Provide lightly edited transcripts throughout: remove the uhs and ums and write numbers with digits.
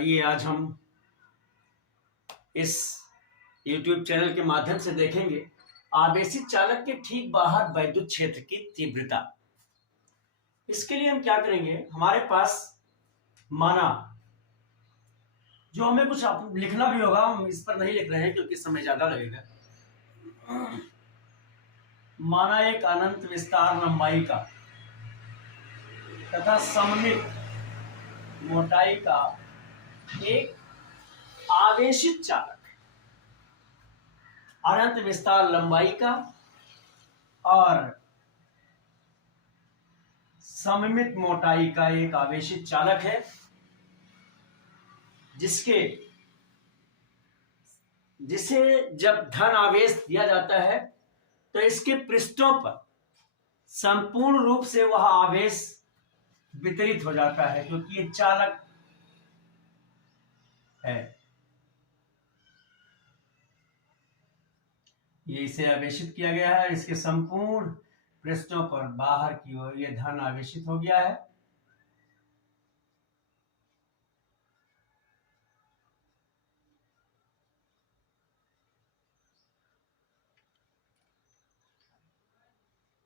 ये आज हम इस YouTube चैनल के माध्यम से देखेंगे आवेशित चालक के ठीक बाहर वैद्युत क्षेत्र की तीव्रता। इसके लिए हम क्या करेंगे, हमारे पास माना जो हमें कुछ लिखना भी होगा, हम इस पर नहीं लिख रहे हैं क्योंकि समय ज्यादा लगेगा। माना एक अनंत विस्तार लंबाई का तथा सममित मोटाई का एक आवेशित चालक, अनंत विस्तार लंबाई का और सममित मोटाई का एक आवेशित चालक है, जिसे जब धन आवेश दिया जाता है तो इसके पृष्ठों पर संपूर्ण रूप से वह आवेश वितरित हो जाता है, क्योंकि ये चालक है। ये इसे आवेशित किया गया है, इसके संपूर्ण पृष्ठों पर बाहर की ओर ये धन आवेशित हो गया है।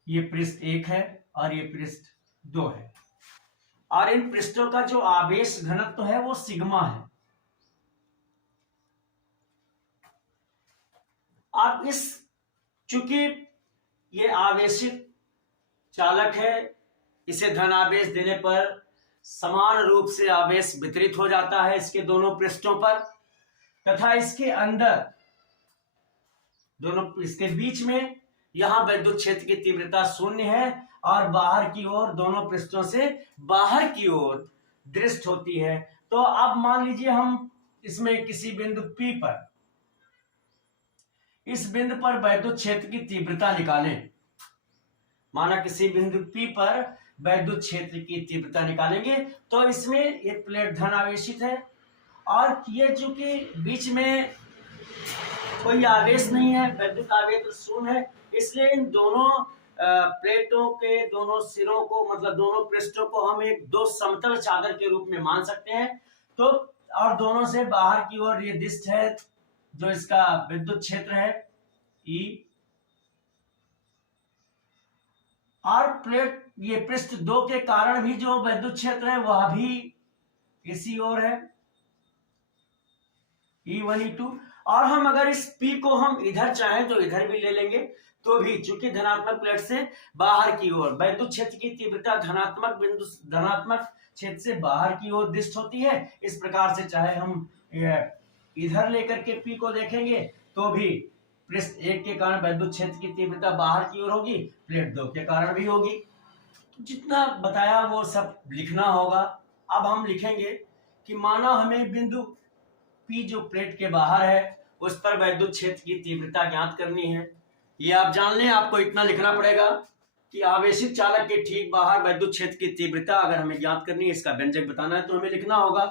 ये पृष्ठ 1 है और ये पृष्ठ 2 है, और इन पृष्ठों का जो आवेश घनत्व है वो सिग्मा है। अब चूंकि ये आवेशित चालक है, इसे धन आवेश देने पर समान रूप से आवेश वितरित हो जाता है इसके दोनों पृष्ठों पर, तथा इसके अंदर इसके बीच में यहां वैद्युत क्षेत्र की तीव्रता 0 है और बाहर की ओर दोनों पृष्ठों से बाहर की ओर दृष्ट होती है। तो अब मान लीजिए हम इसमें किसी बिंदु P पर, इस बिंदु पर वैद्युत क्षेत्र की तीव्रता निकालें। माना किसी बिंदु P पर वैद्युत क्षेत्र की तीव्रता निकालेंगे तो इसमें एक प्लेट धन आवेशित है और ये चूंकि बीच में कोई आवेश नहीं है, वैद्युत आवेश 0 है, इसलिए इन दोनों प्लेटों के दोनों सिरों को, मतलब दोनों पृष्ठों को हम दो समतल चादर के रूप में मान सकते हैं। तो और दोनों से बाहर की ओर ये दिष्ट है जो इसका विद्युत क्षेत्र है E, और प्लेट ये पृष्ठ 2 के कारण भी जो वैद्युत क्षेत्र है वह भी इसी ओर है E1 E2। और हम अगर इस P को हम इधर चाहें तो इधर भी ले लेंगे, तो भी चूंकि धनात्मक प्लेट से बाहर की ओर वैद्युत क्षेत्र की तीव्रता धनात्मक क्षेत्र से बाहर की ओर दिष्ट होती है, इस प्रकार से चाहे हम इधर लेकर के P को देखेंगे तो भी पृष्ठ 1 के कारण वैद्युत क्षेत्र की तीव्रता बाहर की ओर होगी, प्लेट 2 के कारण भी होगी। तो जितना बताया वो सब लिखना होगा। अब हम लिखेंगे कि माना हमें बिंदु P जो प्लेट के बाहर है उस पर वैद्युत क्षेत्र की तीव्रता ज्ञात करनी है। ये आप जान लें, आपको इतना लिखना पड़ेगा कि आवेशित चालक के ठीक बाहर वैद्युत क्षेत्र की तीव्रता अगर हमें ज्ञात करनी है, इसका व्यंजक बताना है, तो हमें लिखना होगा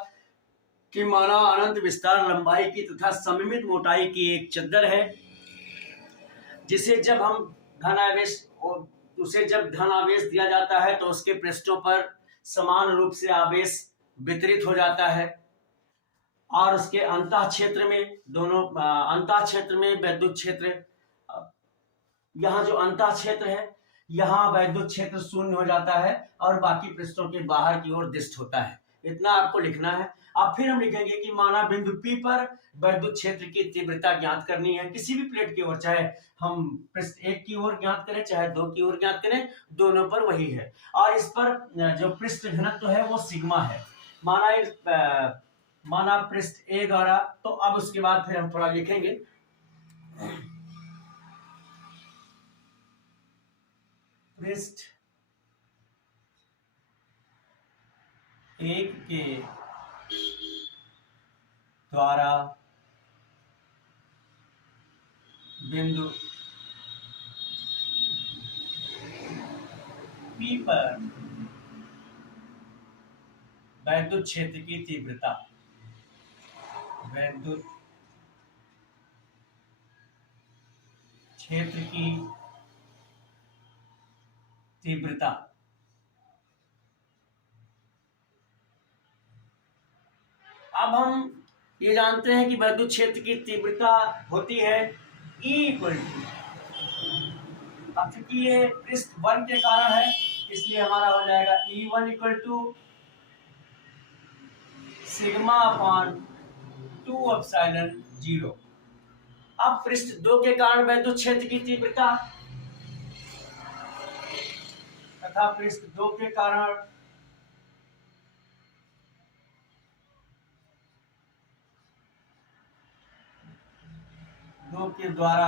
कि माना अनंत विस्तार लंबाई की तथा सममित मोटाई की एक चद्दर है, जिसे जब धन आवेश दिया जाता है तो उसके पृष्ठों पर समान रूप से आवेश वितरित हो जाता है, और उसके अंतः क्षेत्र में वैद्युत क्षेत्र, यहाँ जो अंतः क्षेत्र है यहाँ वैद्युत क्षेत्र 0 हो जाता है और बाकी पृष्ठों के बाहर की ओर दिष्ट होता है। इतना आपको लिखना है। अब फिर हम लिखेंगे कि माना बिंदु P पर वैद्युत क्षेत्र की तीव्रता ज्ञात करनी है किसी भी प्लेट की ओर, चाहे हम पृष्ठ 1 की ओर ज्ञात करें चाहे 2 की ओर ज्ञात करें, दोनों पर वही है, और इस पर जो पृष्ठ घनत्व है वो सिग्मा है। माना पृष्ठ A द्वारा, तो अब उसके बाद फिर हम थोड़ा लिखेंगे। पृष्ठ 1 के द्वारा बिंदु P पर वैद्युत क्षेत्र की तीव्रता, वैद्युत क्षेत्र की तीव्रता अब हम ये जानते हैं कि वैद्युत क्षेत्र की तीव्रता होती है E इक्वल टू, अब चूंकि ये पृष्ठ 1 के कारण है इसलिए हमारा हो जाएगा E1 equal to sigma upon 2 epsilon 0। अब पृष्ठ 2 के कारण वैद्युत क्षेत्र की तीव्रता तथा पृष्ठ 2 के कारण दो के द्वारा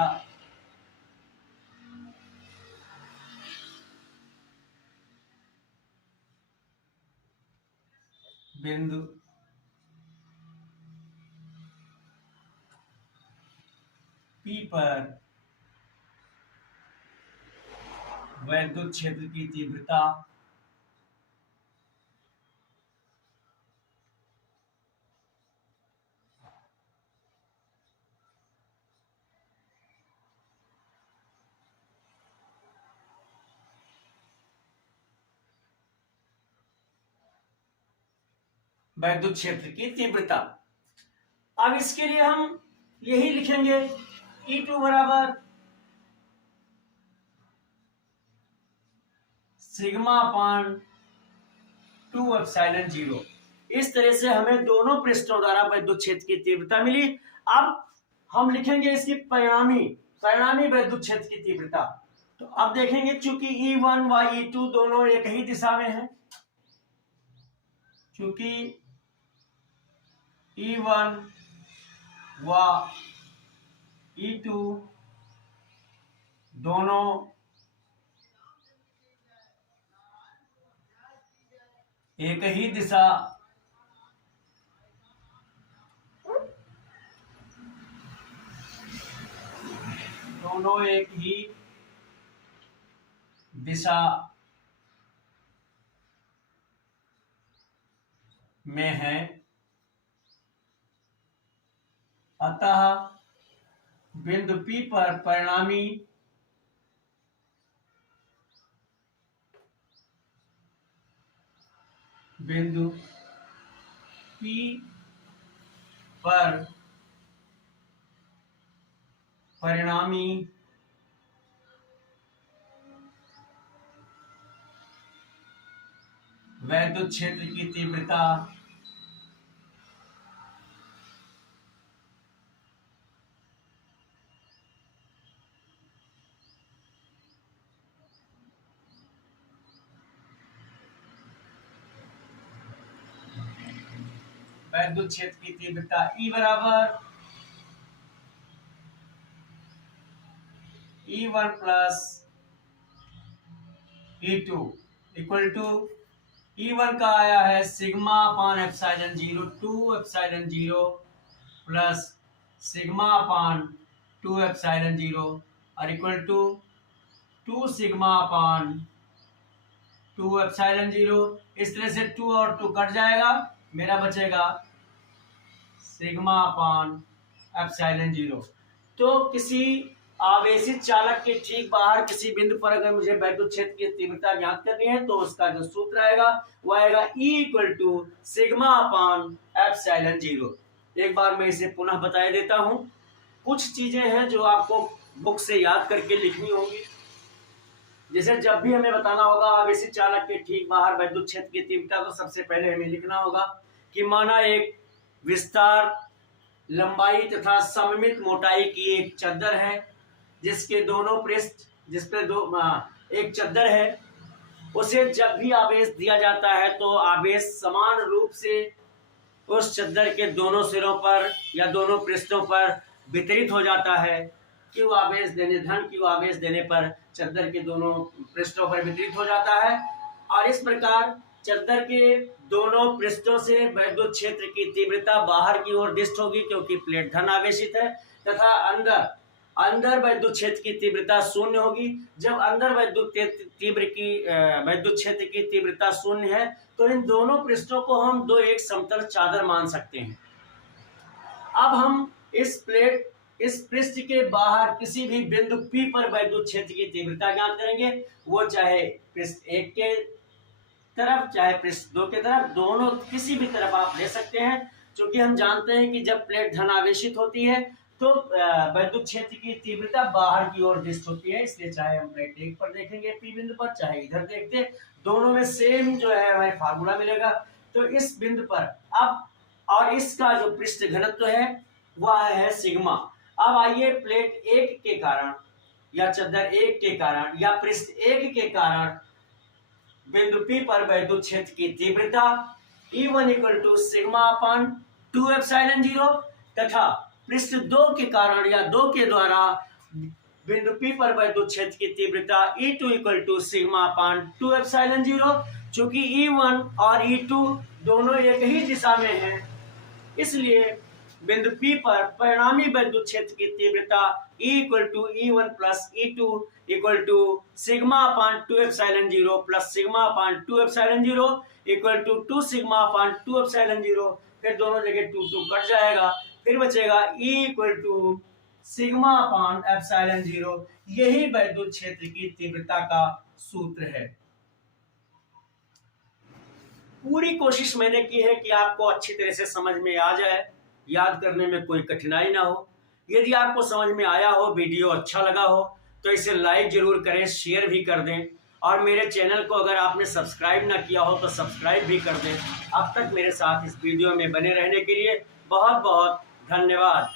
बिंदु P पर वैद्युत क्षेत्र की तीव्रता वैद्युत क्षेत्र की तीव्रता। अब इसके लिए हम यही लिखेंगे E2 बराबर सिग्मा अपान 2 एप्सिलॉन 0। इस तरह से हमें दोनों पृष्ठों द्वारा वैद्युत क्षेत्र की तीव्रता मिली। अब हम लिखेंगे इसकी परिणामी वैद्युत क्षेत्र की तीव्रता। तो अब देखेंगे चूंकि E1 व E2 दोनों एक ही दिशा में है, चूंकि E1 व E2 दोनों एक ही दिशा में है, अतः बिंदु P पर परिणामी बिंदु P पर परिणामी वैद्युत क्षेत्र की तीव्रता E बराबर E1 plus E2 equal to E1 का आया है sigma upon epsilon 0 2 epsilon 0 plus sigma upon 2 epsilon 0 और equal to 2 sigma upon 2 epsilon 0। इस तरह से 2 और 2 कट जाएगा, मेरा बचेगा सिग्मा अपान एप्सिलॉन 0। तो किसी आवेशित चालक के ठीक बाहर किसी बिंदु पर अगर मुझे वैद्युत क्षेत्र की तीव्रता ज्ञात करनी है तो उसका जो सूत्र आएगा वो आएगा E equal to sigma upon epsilon 0। एक बार मैं इसे पुनः बता देता हूं। कुछ चीजें हैं जो आपको बुक से याद करके लिखनी होगी। जैसे जब भी हमें बताना होगा आवेशित चालक के ठीक बाहर वैद्युत क्षेत्र की तीव्रता, तो सबसे पहले हमें लिखना होगा कि माना एक विस्तार लंबाई तथा सममित मोटाई की एक चद्दर है जिसके दोनों पृष्ठ एक चद्दर है, उसे जब भी आवेश दिया जाता है तो आवेश समान रूप से उस चद्दर के दोनों सिरों पर या दोनों पृष्ठों पर वितरित हो जाता है। धन क्यू आवेश देने पर चद्दर के दोनों पृष्ठों पर वितरित हो जाता है और इस प्रकार चद्दर के दोनों पृष्ठों से वैद्युत क्षेत्र की तीव्रता बाहर की ओर दिष्ट होगी क्योंकि प्लेट धन आवेशित है, तथा अंदर वैद्युत क्षेत्र की तीव्रता शून्य होगी। जब अंदर वैद्युत क्षेत्र की तीव्रता शून्य है तो इन दोनों पृष्ठों को हम दो एक समतल चादर मान सकते हैं। अब हम इस पृष्ठ के बाहर किसी भी बिंदु P पर वैद्युत क्षेत्र की तीव्रता ज्ञात करेंगे, वो चाहे पृष्ठ 1 के तरफ चाहे पृष्ठ 2 के तरफ, दोनों किसी भी तरफ आप ले सकते हैं। क्योंकि हम जानते हैं कि जब प्लेट धनावेशित होती है तो वैद्युत क्षेत्र की तीव्रता बाहर की ओर दिष्ट होती है, इसलिए चाहे हम प्लेट 1 पर देखेंगे पी बिंदु पर, चाहे इधर देखते, दोनों में सेम जो है हमें फार्मूला मिलेगा। तो इस बिंदु पर अब, और इसका जो पृष्ठ घनत्व है वह है सिग्मा। अब आइए प्लेट 1 के कारण या चद्दर 1 के कारण या पृष्ठ 1 के कारण बिंदु P पर वैद्युत क्षेत्र की तीव्रता E1 equal to sigma upon 2 epsilon 0 तथा पृष्ठ 2 के कारण या 2 के द्वारा बिंदु P पर वैद्युत क्षेत्र की तीव्रता E2 equal to sigma upon 2 epsilon 0। चूंकि E1 और E2 दोनों एक ही दिशा में हैं, इसलिए बिंदु P पर परिणामी वैद्युत क्षेत्र की तीव्रता E equal to E1 plus E2 equal to sigma upon 2 epsilon 0 plus sigma upon 2 epsilon 0 equal to 2 sigma upon 2 epsilon 0। फिर दोनों जगह 2 2 कट जाएगा, फिर बचेगा E equal to sigma upon epsilon 0। यही वैद्युत क्षेत्र की तीव्रता का सूत्र है। पूरी कोशिश मैंने की है कि आपको अच्छी तरह से समझ में आ जाए, याद करने में कोई कठिनाई ना हो। यदि आपको समझ में आया हो, वीडियो अच्छा लगा हो, तो इसे लाइक जरूर करें, शेयर भी कर दें, और मेरे चैनल को अगर आपने सब्सक्राइब ना किया हो तो सब्सक्राइब भी कर दें। अब तक मेरे साथ इस वीडियो में बने रहने के लिए बहुत बहुत धन्यवाद।